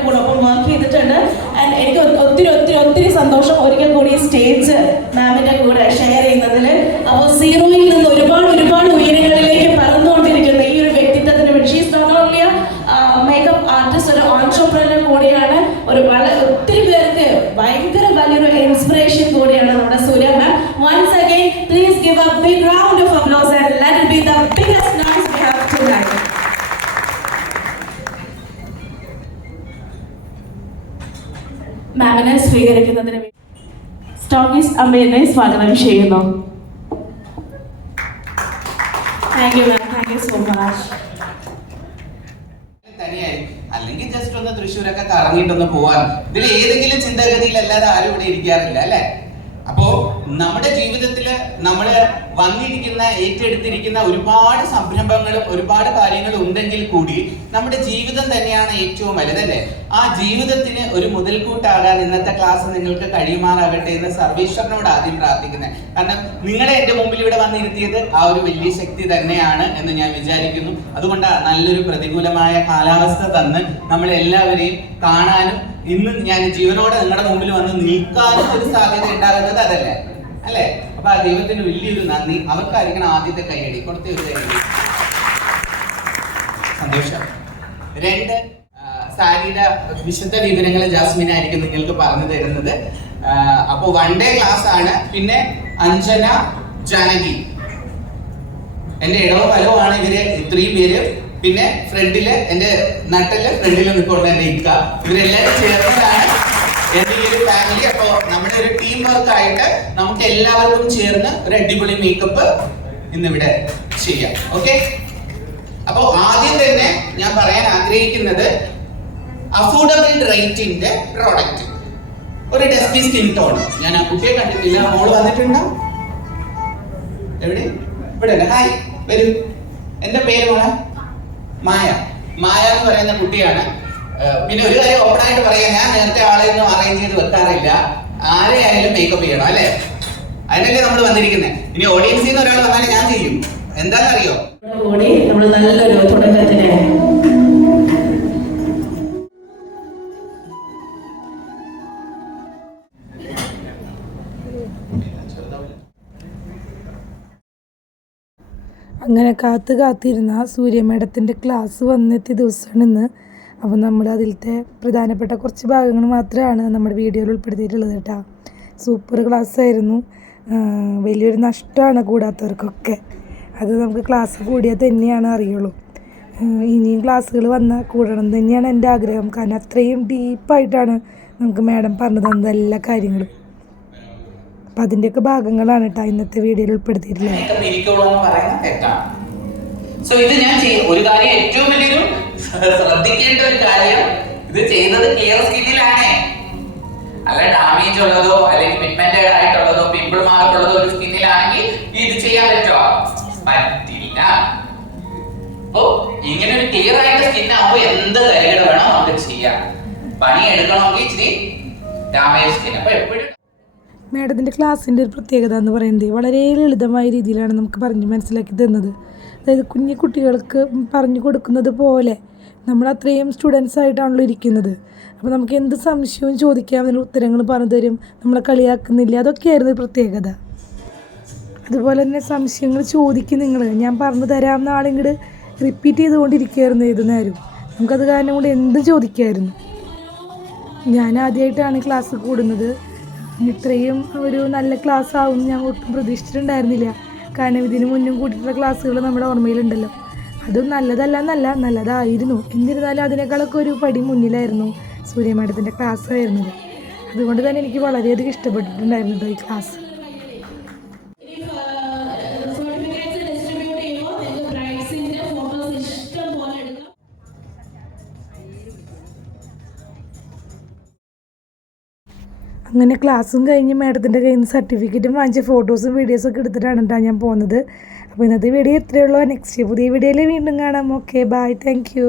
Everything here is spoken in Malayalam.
മാമിൻ്റെ കൂടെ ഒപ്പം വർക്ക് ചെയ്തിട്ടുണ്ട്. ആൻഡ് എനിക്ക് ഒത്തിരി ഒത്തിരി ഒത്തിരി സന്തോഷം ഒരിക്കൽ കൂടി സ്റ്റേജ് മാമിൻ്റെ കൂടെ ഷെയർ ചെയ്യുന്നതിൽ. അപ്പോൾ സീറോയിൽ നിന്ന് ഒരുപാട് ഒരുപാട് ഉയരങ്ങളിലേക്ക് പറന്നുകൊണ്ടിരിക്കുന്ന ഈ ഒരു വ്യക്തിത്വത്തിന് വേണ്ടി she's not only makeup artist, ഒരു ഓൺട്രപ്രനർ കൂടിയാണ്. ഒത്തിരി പേർക്ക് ഭയങ്കര വലിയൊരു ഇൻസ്പിറേഷൻ കൂടിയാണ് നമ്മുടെ Surya ma'am. Once again please give a big round of applause and let it be the biggest nice we have tonight. മാമിനെ സ്വീകരിക്കുന്നതിന് സ്റ്റോക്കീസ് അമ്മയെ സ്വാഗതം ചെയ്യുന്നു. Thank you ma'am, thank you so much. അല്ലെങ്കിൽ ജസ്റ്റ് ഒന്ന് തൃശ്ശൂരൊക്കെ കറങ്ങിയിട്ടൊന്ന് പോവാൻ, ഇതിൽ ഏതെങ്കിലും ചിന്താഗതിയിലല്ലാതെ ആരും ഇവിടെ ഇരിക്കാറില്ല അല്ലെ. അപ്പോ നമ്മുടെ ജീവിതത്തില് നമ്മള് വന്നിരിക്കുന്ന ഏറ്റെടുത്തിരിക്കുന്ന ഒരുപാട് സംരംഭങ്ങളും ഒരുപാട് കാര്യങ്ങളും ഉണ്ടെങ്കിൽ കൂടി നമ്മുടെ ജീവിതം തന്നെയാണ് ഏറ്റവും വലുതല്ലേ. ആ ജീവിതത്തിന് ഒരു മുതൽക്കൂട്ടാകാൻ ഇന്നത്തെ ക്ലാസ് നിങ്ങൾക്ക് കഴിയുമാറാകട്ടെ എന്ന് സർവേശ്വരനോട് ആദ്യം പ്രാർത്ഥിക്കുന്നത്. കാരണം നിങ്ങളെ എന്റെ മുമ്പിൽ ഇവിടെ വന്നിരുത്തിയത് ആ ഒരു വലിയ ശക്തി തന്നെയാണ് എന്ന് ഞാൻ വിചാരിക്കുന്നു. അതുകൊണ്ടാണ് നല്ലൊരു പ്രതികൂലമായ കാലാവസ്ഥ തന്ന് നമ്മളെല്ലാവരെയും കാണാനും ഇന്ന് ഞാൻ ജീവനോടെ നിങ്ങളുടെ മുമ്പിൽ വന്ന് നിൽക്കാനും ഒരു സാധ്യത ഉണ്ടാകുന്നത് അതല്ലേ അല്ലെ. അപ്പൊ ആ ദൈവത്തിന് വലിയൊരു നന്ദി. അവർക്കായിരിക്കണം ആദ്യത്തെ കൈയടി കൊടുത്ത ഒരു കൈയടി. സന്തോഷം. രണ്ട്, സാരിയുടെ വിശദ വിവരങ്ങൾ ജാസ്മിൻ ആയിരിക്കും നിങ്ങൾക്ക് പറഞ്ഞു തരുന്നത്. അപ്പൊ 1 ഡേ ക്ലാസ് ആണ്. പിന്നെ അഞ്ജന, ജാനകി, എന്റെ ഇടവ ഫലവുമാണ് ഇവര് ഇത്രയും പേര്. പിന്നെ ഫ്രണ്ടില് എന്റെ നട്ടല് ഫ്രണ്ടില് നിൽക്കൊണ്ട് എന്റെ ഇക്ക, ഇവരെല്ലാവരും ചേർന്നതാണ് എന്റെ ഈ ഒരു ഫാമിലി. അപ്പൊ നമ്മുടെ ഒരു ടീം വർക്ക് ആയിട്ട് നമുക്ക് എല്ലാവർക്കും ചേർന്ന് ഒരു അടിപൊളി മേക്കപ്പ് ഇന്നിവിടെ ചെയ്യാം. ഓക്കെ. അപ്പൊ ആദ്യം തന്നെ ഞാൻ പറയാൻ ആഗ്രഹിക്കുന്നത് അഫോർഡബിൾ റേറ്റിന്റെ പ്രോഡക്റ്റ്, ഒരു ഡെസ്പി സ്കിൻ ടോൺ. ഞാൻ ആ കുട്ടിയെ കണ്ടിട്ടില്ല, മോള് വന്നിട്ടുണ്ടോ? എവിടെ? ഇവിടെ അല്ലേ. ഹായ്, വരൂ. എന്റെ പേര് മോളെ മായ. മായ എന്ന് പറയുന്ന കുട്ടിയാണ്. പിന്നെ ഒരു കാര്യം ഓപ്പൺ ആയിട്ട് പറയാം, ഞാൻ നേരത്തെ ആളെയൊന്നും അറേഞ്ച് ചെയ്ത് വെക്കാറില്ല. ആരെയായാലും മേക്കപ്പ് ചെയ്യണം അല്ലെ, അതിനല്ലേ നമ്മൾ വന്നിരിക്കുന്നത്. ഇനി ഓഡിയൻസിൽ നിന്ന് ഒരാൾ വന്നാലേ ഞാൻ ചെയ്യും. എന്താണെന്നറിയോ, നമ്മൾ നല്ലൊരു തുടക്കത്തിന് അങ്ങനെ കാത്തിരുന്ന സൂര്യ മേഡത്തിൻ്റെ ക്ലാസ് വന്നെത്തിയ ദിവസമാണ് ഇന്ന്. അപ്പോൾ നമ്മൾ അതിലത്തെ പ്രധാനപ്പെട്ട കുറച്ച് ഭാഗങ്ങൾ മാത്രമാണ് നമ്മുടെ വീഡിയോയിൽ ഉൾപ്പെടുത്തിയിട്ടുള്ളത് കേട്ടോ. സൂപ്പർ ക്ലാസ് ആയിരുന്നു. വലിയൊരു നഷ്ടമാണ് കൂടാത്തവർക്കൊക്കെ. അത് നമുക്ക് ക്ലാസ് കൂടിയാൽ തന്നെയാണ് അറിയുള്ളൂ. ഇനിയും ക്ലാസ്സുകൾ വന്നാൽ കൂടണം തന്നെയാണ് എൻ്റെ ആഗ്രഹം. കാരണം അത്രയും ഡീപ്പായിട്ടാണ് നമുക്ക് മാഡം പറഞ്ഞു തന്നത് എല്ലാ കാര്യങ്ങളും. അപ്പം അതിൻ്റെയൊക്കെ ഭാഗങ്ങളാണ് കേട്ടോ ഇന്നത്തെ വീഡിയോയിൽ ഉൾപ്പെടുത്തിയിട്ടുള്ളത്. ഇത് ഞാൻ ഒരു കാര്യം, ഏറ്റവും വലിയൊരു ശ്രദ്ധിക്കേണ്ട ഒരു കാര്യം, ഇത് ചെയ്യുന്നത് ക്ലിയർ സ്കിന്നിലാണ്. അല്ല ഡാമേജ് ഉള്ളതോ അല്ലെങ്കിൽ പിഗ്മെന്റഡ് ആയിട്ടുള്ളതോ പിമ്പിൾ മാർക്ക് ഉള്ളതോ ഒരു സ്കിന്നിലാണെങ്കിൽ ഇത് ചെയ്യാൻ പറ്റുമോ? പറ്റില്ല. അപ്പോ ഇങ്ങനെ ഒരു ക്ലിയർ ആയിട്ട് സ്കിൻ ആകുമ്പോൾ എന്ത് കാര്യങ്ങൾ വേണം നമുക്ക് ചെയ്യാം. പണി എടുക്കണമെങ്കിൽ ഇച്ചിരി ഡാമേജ് സ്കിൻ. അപ്പൊ എപ്പോഴും മാഡത്തിൻ്റെ ക്ലാസ്സിൻ്റെ ഒരു പ്രത്യേകത എന്ന് പറയുന്നത് വളരെ ലളിതമായ രീതിയിലാണ് നമുക്ക് പറഞ്ഞ് മനസ്സിലാക്കി തന്നത്. അതായത് കുഞ്ഞു കുട്ടികൾക്ക് പറഞ്ഞു കൊടുക്കുന്നത് പോലെ നമ്മൾ അത്രയും സ്റ്റുഡൻസ് ആയിട്ടാണല്ലോ ഇരിക്കുന്നത്. അപ്പോൾ നമുക്ക് എന്ത് സംശയവും ചോദിക്കാം, അതിന് ഉത്തരങ്ങൾ പറഞ്ഞു തരും, നമ്മളെ കളിയാക്കുന്നില്ല. അതൊക്കെയായിരുന്നു പ്രത്യേകത. അതുപോലെ തന്നെ സംശയങ്ങൾ ചോദിക്കും നിങ്ങൾ, ഞാൻ പറഞ്ഞു തരാം നാളിങ്ങോട്ട് റിപ്പീറ്റ് ചെയ്തുകൊണ്ടിരിക്കുകയായിരുന്നു ഏത് നേരം. നമുക്കത് കാരണം കൊണ്ട് എന്തും ചോദിക്കായിരുന്നു. ഞാൻ ആദ്യമായിട്ടാണ് ക്ലാസ് കൂടുന്നത്. ഇത്രയും ഒരു നല്ല ക്ലാസ് ആവും ഞാൻ ഒട്ടും പ്രതീക്ഷിച്ചിട്ടുണ്ടായിരുന്നില്ല. കാരണം ഇതിന് മുന്നും കൂട്ടിയിട്ടുള്ള ക്ലാസ്സുകൾ നമ്മുടെ ഓർമ്മയിലുണ്ടല്ലോ. അതും നല്ലതായിരുന്നു. എന്നിരുന്നാലും അതിനേക്കാളൊക്കെ ഒരു പടി മുന്നിലായിരുന്നു സൂര്യ മാഡത്തിൻ്റെ ക്ലാസ് ആയിരുന്നത്. അതുകൊണ്ട് തന്നെ എനിക്ക് വളരെയധികം ഇഷ്ടപ്പെട്ടിട്ടുണ്ടായിരുന്നു ഈ ക്ലാസ്. അങ്ങനെ ക്ലാസ്സും കഴിഞ്ഞ് മാഡത്തിൻ്റെ കയ്യിൽ നിന്ന് സർട്ടിഫിക്കറ്റും വാങ്ങിച്ച ഫോട്ടോസും വീഡിയോസൊക്കെ എടുത്തിട്ടാണ് കേട്ടോ ഞാൻ പോകുന്നത്. അപ്പോൾ ഇന്നത്തെ വീഡിയോ ഇത്രയേ ഉള്ളൂ. നെക്സ്റ്റ് പുതിയ വീഡിയോയിൽ വീണ്ടും കാണാം. Okay, bye, thank U.